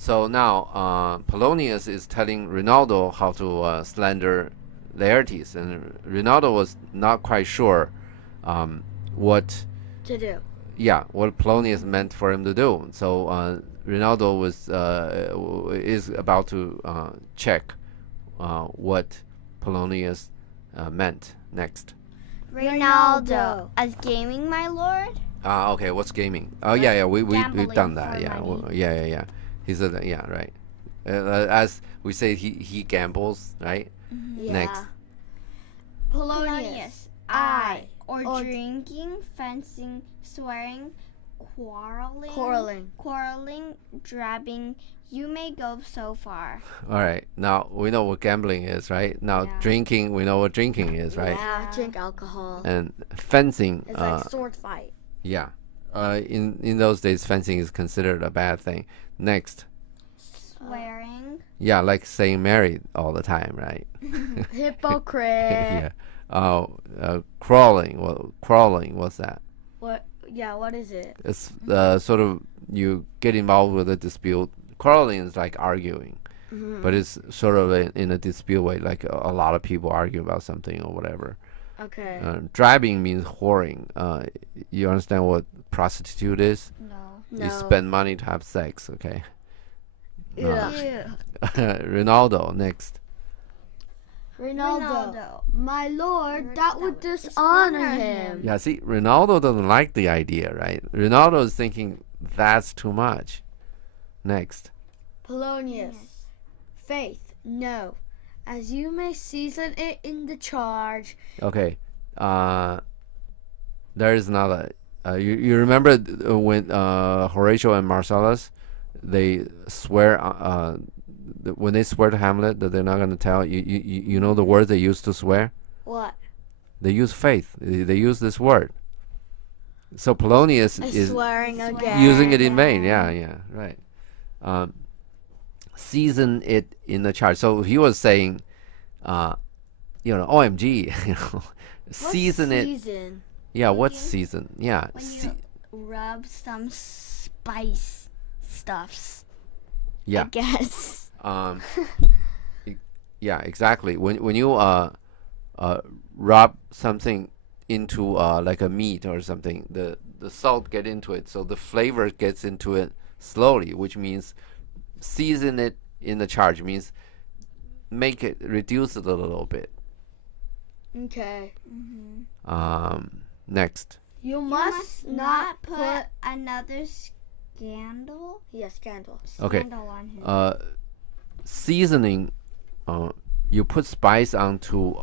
So now Polonius is telling Rinaldo how to slander Laertes, and Rinaldo was not quite sure what To do. what Polonius meant for him to do. So Rinaldo is about to check what Polonius meant next. Rinaldo. As gaming, my lord? Okay, what's gaming? Oh yeah, we've done Gambling that. for Yeah, money. yeah. He said that. Yeah, right. As we say, he gambles, right? Yeah. Next. Polonius. Or drinking, fencing, swearing, Quarreling. drabbing. You may go so far. All right. Now we know what gambling is, right? Now Yeah. drinking, we know what drinking is, right? Yeah, drink alcohol. And fencing. It's like sword fight. Yeah. In those days, fencing is considered a bad thing. Next. Swearing. Yeah, like saying married all the time, right? Hypocrite. Yeah. Crawling. Well, crawling. What's that? What? Yeah, what is it? It's sort of you get involved with a dispute. Quarreling is like arguing, but it's sort of in a dispute way, like a lot of people argue about something or whatever. Okay. Drabbing means whoring. You understand what prostitute is? No. You spend money to have sex, okay? Yeah. Ronaldo, next. Rinaldo. My lord, that would dishonor him. Yeah, see, Ronaldo doesn't like the idea, right? Ronaldo is thinking that's too much. Next. Polonius. Faith, no. As you may season it in the charge. Okay. There is another. You remember when Horatio and Marcellus, they swear when they swear to Hamlet that they're not going to tell you know the word they use to swear? What? They use faith. They use this word. So Polonius is Swearing again. using it in vain. Yeah, right. Season it in the charge. So he was saying, OMG, season it. Season? Yeah, what's season? Yeah, When you rub some spice stuffs. yeah. I guess. Yeah, exactly. When you rub something into like a meat or something, the salt get into it, so the flavor gets into it slowly, which means season it in the charge means make it reduce it a little bit. Okay. Next. You must not put. another scandal. Yes, scandal. Okay. Scandal on him. Seasoning. You put spice onto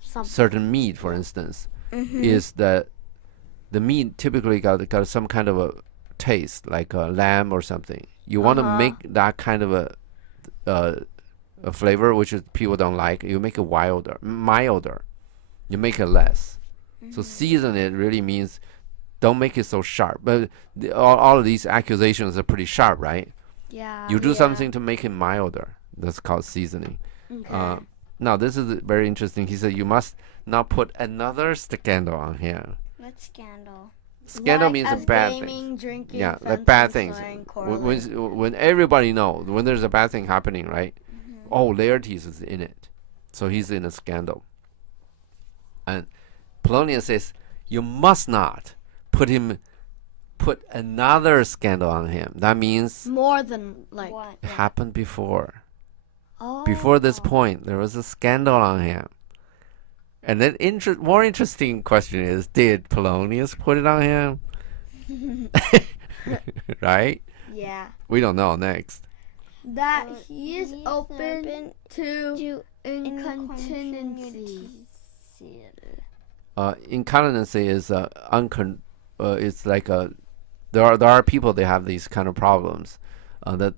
Something. certain meat, for instance, is that the meat typically got some kind of a taste, like a lamb or something. You want to make that kind of a flavor, which is people don't like. You make it milder. You make it less. So season it really means don't make it so sharp. But all of these accusations are pretty sharp, right? Yeah. You do something to make it milder. That's called seasoning. Okay. Now, this is very interesting. He said you must not put another scandal on here. What scandal? Scandal Like means a as bad gaming, thing. drinking, Yeah, like fencing, bad things. swearing, When, quarreling. when everybody knows, when there's a bad thing happening, right? Oh, Laertes is in it. So he's in a scandal. And Polonius says, you must not put another scandal on him. That means More than like. What? happened before. Oh. Before this point, there was a scandal on him. And then more interesting question is, did Polonius put it on him? Right? Yeah. We don't know. Next. That he is He's open to incontinency. Incontinency is it's like there are people that have these kind of problems that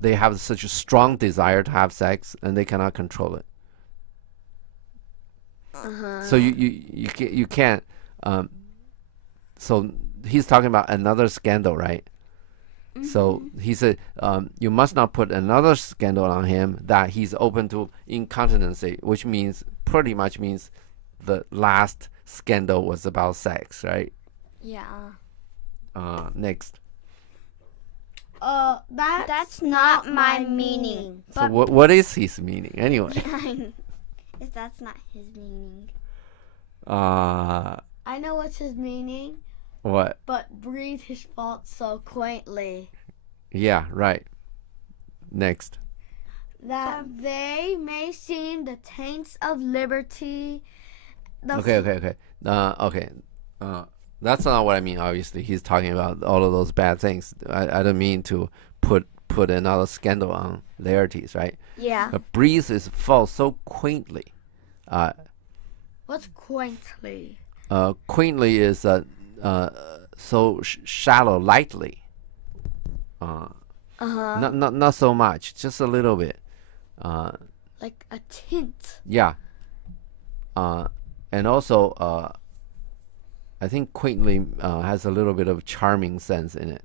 they have such a strong desire to have sex and they cannot control it. So you can't. So he's talking about another scandal, right? So he said, you must not put another scandal on him that he's open to incontinency, which pretty much means the last scandal was about sex, right? Yeah. Next. That's not my meaning. So what is his meaning anyway? If that's not his meaning. I know what's his meaning. What? But breathe his fault so quaintly. Yeah, right. Next. That they may seem the taints of liberty. Okay. That's not what I mean. Obviously, he's talking about all of those bad things. I don't mean to put another scandal on Laertes, right? Yeah. But breathe his fault so quaintly. What's quaintly? Quaintly is so shallow, lightly. Not so much, just a little bit. Like a tint. Yeah. And also, I think quaintly has a little bit of charming sense in it.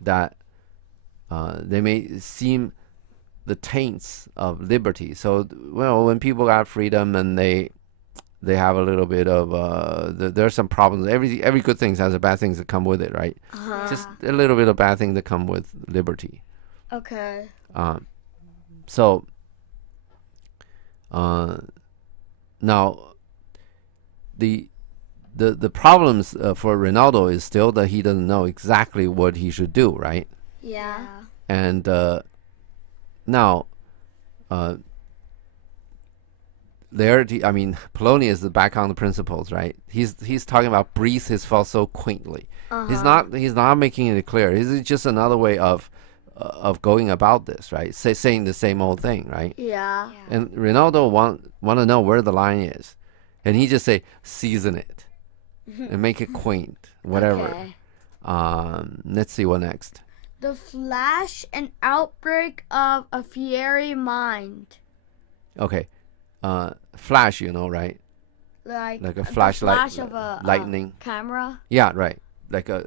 That they may seem the taints of liberty. So, well, when people got freedom and they have a little bit of there's some problems. Every good thing has a bad things that come with it, right? Just a little bit of bad things that come with liberty. Okay. So now the problems for Ronaldo is still that he doesn't know exactly what he should do, right? Yeah. And now Polonius is back on the principles, right? He's talking about breathe his fault so quaintly. He's not making it clear. It's just another way of going about this, right? Saying the same old thing, right? Yeah. And Ronaldo want to know where the line is, and he just say season it and make it quaint, whatever. Okay. Let's see what next. The flash and outbreak of a fiery mind. Okay, flash, right? Like a flashlight, flash of a lightning camera. Yeah, right. Like a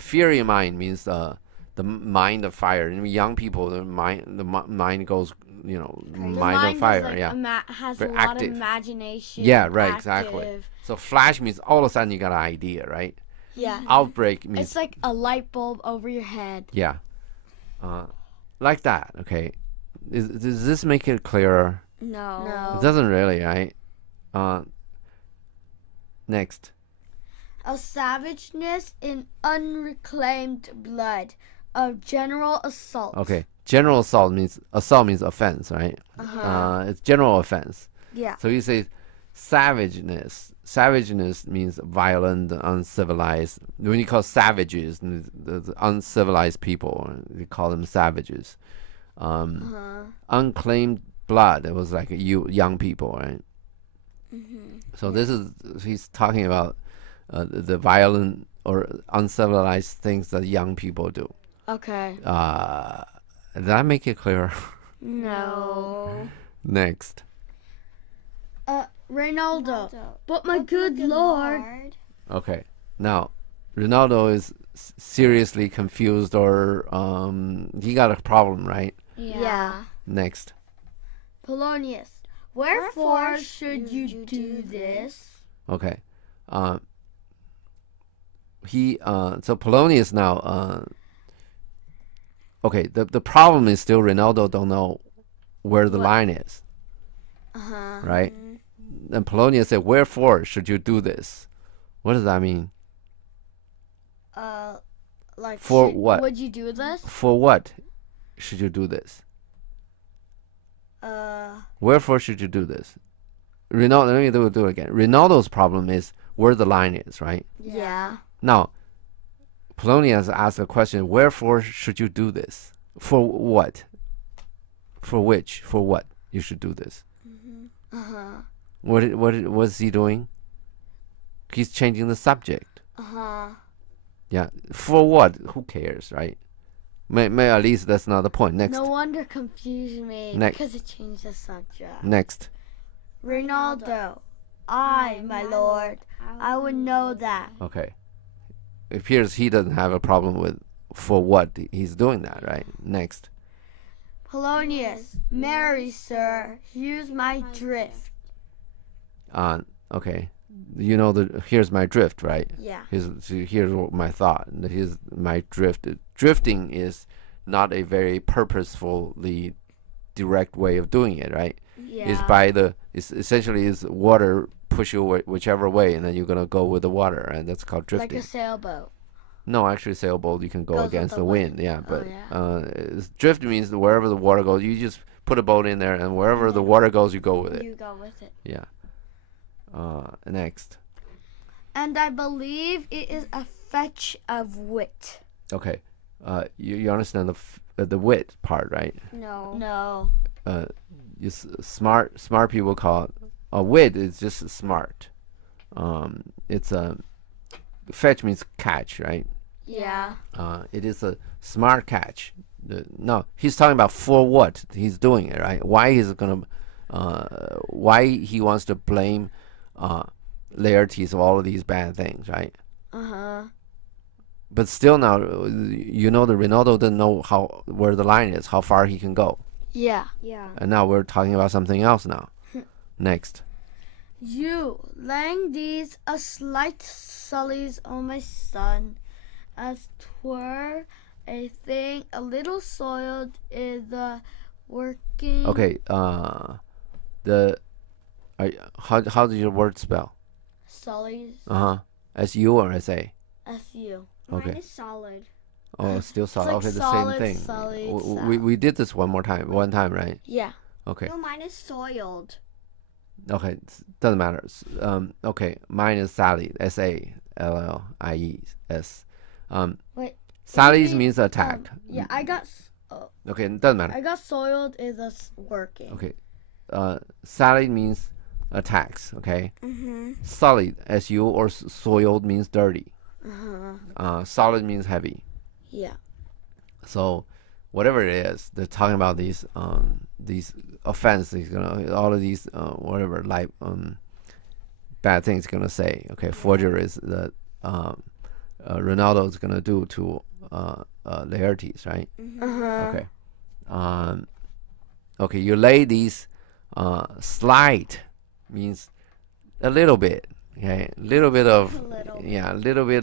fiery mind means the mind of fire. Young people, the mind goes, mind of fire. Has very a lot active. of imagination. Yeah, right, active. exactly. So flash means all of a sudden you got an idea, right? Yeah. Outbreak means It's like a light bulb over your head. yeah, like that. Okay, does this make it clearer? No. It doesn't really, right? Next. A savageness in unreclaimed blood of general assault. Okay, general assault means offense, right? It's general offense. Yeah. So you say savageness. Savageness means violent, uncivilized. When you call savages, the uncivilized people, you call them savages. Unclaimed blood. It was like young people, right? So he's talking about the violent or uncivilized things that young people do. Okay. Did that make it clear? No. Next. Ronaldo. But my good Lord. Okay. Now, Ronaldo is seriously confused, or he got a problem, right? Yeah. Next. Polonius. Wherefore should you do this? Okay. So Polonius now. Okay. The problem is still Ronaldo don't know where the line is. Right. And Polonius said, "Wherefore should you do this?" What does that mean? Like for what? Would you do this? For what should you do this? Wherefore should you do this? Ronaldo, let me do it again. Ronaldo's problem is where the line is, right? Yeah. Now, Polonius asked a question: wherefore should you do this? For what? For which? For what you should do this? What is he doing? He's changing the subject. Yeah. For what? Who cares, right? May at least that's not the point. Next. No wonder confused me because it changed the subject. Next. Ronaldo, I, my lord, I would know that. Okay. It appears he doesn't have a problem with for what he's doing that, right? Next. Polonius, marry, sir, here's my drift. Okay. you know here's my drift, right? Yeah. Here's my thought. Here's my drift. Drifting is not a very purposefully direct way of doing it, right? Yeah. It's essentially is water push you whichever way, and then you're gonna go with the water, and that's called drifting. Like a sailboat. No, actually, sailboat you can go Goes with against the the wind. wind. Yeah, but yeah. drift means that wherever the water goes, you just put a boat in there, and wherever the water goes, you go with it. You go with it. Yeah. Next. And I believe it is a fetch of wit. Okay. You understand the wit part, right? No. No. Smart people call it wit is just smart. It's fetch means catch, right? Yeah. It is a smart catch. No, he's talking about for what he's doing it, right? Why he wants to blame Laertes of all of these bad things, right? But still now, you know, the Ronaldo doesn't know where the line is, how far he can go. Yeah. Yeah. And now we're talking about something else now. Next. You laying these a slight sullies on my son, as 'twere a thing a little soiled in the working. Okay. How does your word spell? Sullies. S-U or S-A? S-U. Okay. Mine is solid. Oh, still solid. like Okay, the solid, same thing. solid, We did this one time, right? Yeah. Okay. No, mine is soiled. Okay, doesn't matter. Okay, mine is Sally. S-A-L-L-I-E-S. Wait. Sallies means attack. Yeah, I got. Okay, it doesn't matter. I got soiled is us working. Okay. Sally means attacks. Okay. Mm-hmm. Solid, S-U, or soiled means dirty. Solid means heavy. Yeah. So, whatever it is, they're talking about these offenses, all of these whatever bad things gonna say. Okay, forgery is that Ronaldo is gonna do to Laertes, right? Okay. Okay, you lay these slight means a little bit. Okay, a little bit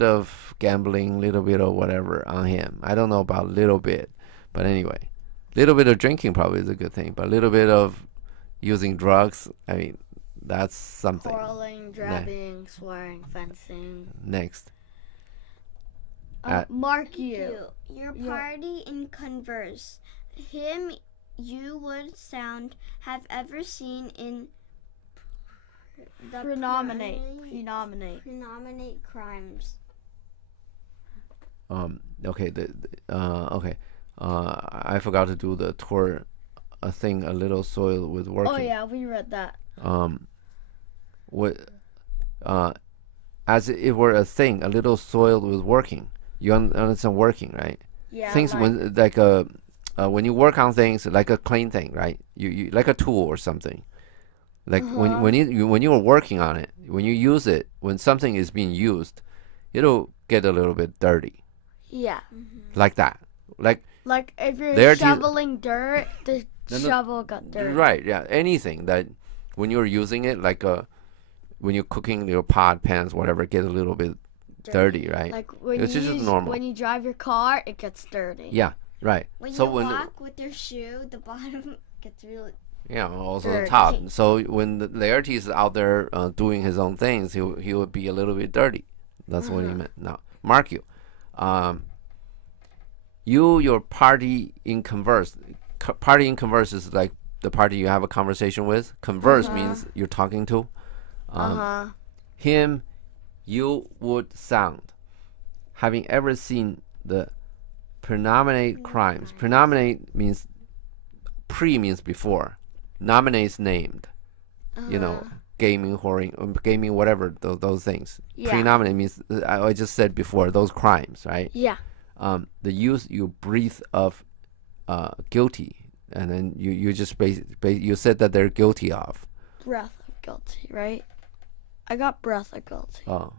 of gambling, little bit of whatever on him. I don't know about little bit, but anyway, little bit of drinking probably is a good thing, but a little bit of using drugs, I mean, that's something. Quarreling, drabbing, swearing, fencing. Next. Mark you. Your party in converse. Him you would sound have ever seen in the Prenominate crimes. Okay. I forgot to do the tour. A thing a little soiled with working. Oh yeah, we read that. As it were a thing a little soiled with working. You understand working, right? Yeah. Things when when you work on things like a clean thing, right? You like a tool or something. Like when you are working on it, when you use it, when something is being used, it'll get a little bit dirty. Yeah. Like that. Like if you're shoveling dirt, the shovel got dirty. Right. Yeah. Anything that when you're using it, like when you're cooking your pot, pans, whatever, get a little bit dirty, right? Like when it's just normal. When you drive your car, it gets dirty. Yeah. Right. When you walk with your shoe, the bottom gets really. Yeah, also dirty. the top. So when the Laertes is out there doing his own things, he would be a little bit dirty. That's what he meant. Now, mark you. Your party in converse. Party in converse is like the party you have a conversation with. Converse means you're talking to. Him, you would sound. Having ever seen the prenominate crimes. Prenominate means means before. Nominates named. You know, gaming, whoring, gaming, whatever those things. Yeah. Prenominate means I just said before those crimes, right? Yeah. The use you breathe of guilty, and then you just you said that they're guilty of. Breath of guilty, right? I got breath of guilty. Oh.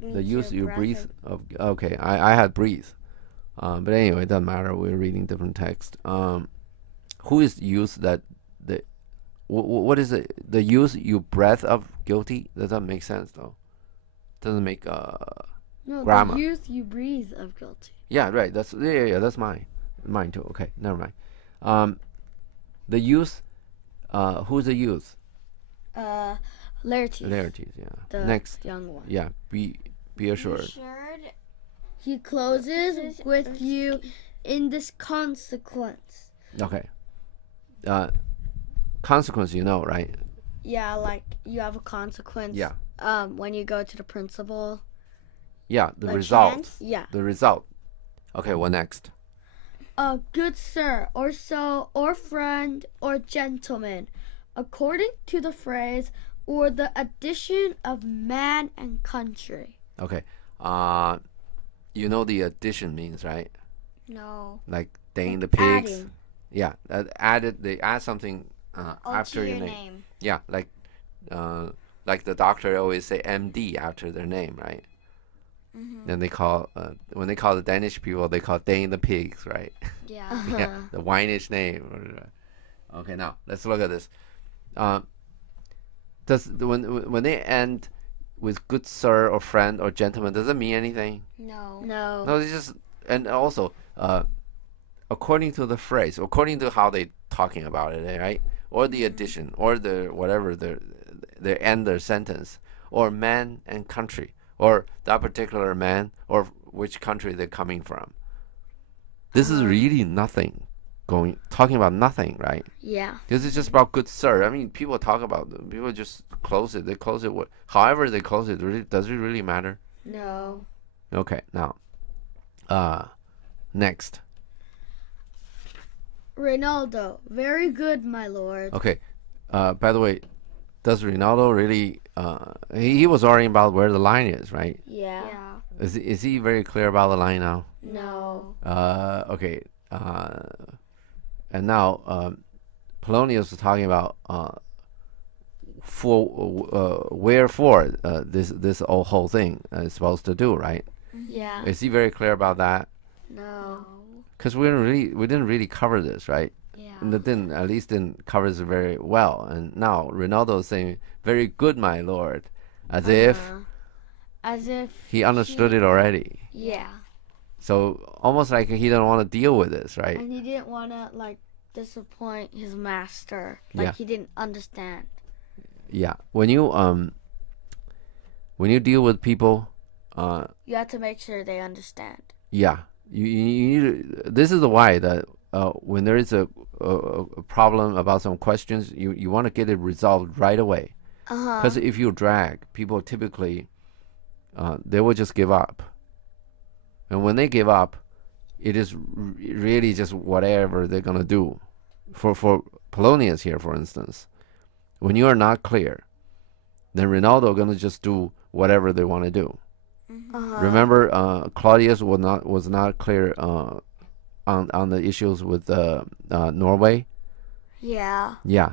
Me The use too, you breath breathe of. Okay, I had breathe. But anyway, it doesn't matter. We're reading different text. Who is used that what is it? The use you breath of guilty? Does that make sense though? Doesn't make No, grammar. the youth you breathe of guilty. Yeah, right. That's yeah. That's mine too. Okay, never mind. The youth. Who's the youth? Laertes. Laertes. Yeah. The Next. young one. Yeah. Be assured. Assured He closes with you in this consequence. Okay. Consequence, you know, right? Yeah, like you have a consequence. Yeah. When you go to the principal. Yeah. The A result. chance? Yeah. The result. Okay. What next? Good sir, or so, or friend, or gentleman, according to the phrase or the addition of man and country. Okay. You know the addition means, right? No. Like dang the pigs. Adding. Yeah. They add something after to your your name. Yeah. Like the doctor always say MD after their name, right? Then they call when they call the Danish people, they call dang the pigs, right? Yeah. Yeah, the whinish name. Okay, now let's look at this. When they end with good sir or friend or gentleman, does it mean anything? No. No. No, it's just and also according to the phrase, according to how they talking about it, right? Or the addition, or the whatever they end their sentence, or man and country, or that particular man, or which country they're coming from. This is really nothing. Talking about nothing, right? Yeah. This is just about good sir. I mean, people just close it. They close it. However they close it, really, does it really matter? No. Okay, now, next. Ronaldo, very good, my lord. Okay, by the way, does Ronaldo really? He was worrying about where the line is, right? Yeah. Yeah. Is he very clear about the line now? No. Okay. And now, Polonius was talking about wherefore this whole thing is supposed to do, right? Yeah. Is he very clear about that? No. Because we didn't really cover this, right? Yeah. And at least didn't cover this very well. And now Ronaldo is saying, "Very good, my lord," as if he understood it already. Yeah. So almost like he didn't want to deal with this, right? And he didn't want to disappoint his master. Yeah. He didn't understand. Yeah. When you deal with people, You have to make sure they understand. yeah, you need to, this is why that when there is a problem about some questions, you want to get it resolved right away. Because if you drag, people typically they will just give up. And when they give up, it is really just whatever they're gonna do. For Polonius here, for instance, when you are not clear, then Ronaldo gonna just do whatever they want to do. Remember, Claudius was not clear on the issues with Norway. Yeah. Yeah,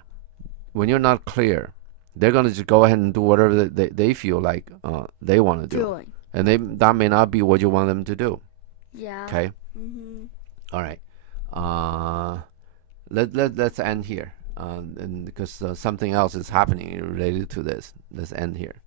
when you're not clear, they're gonna just go ahead and do whatever they feel like they want to do, Doing. and that may not be what you want them to do. Yeah. Okay. All right. Let's end here, and because something else is happening related to this. Let's end here.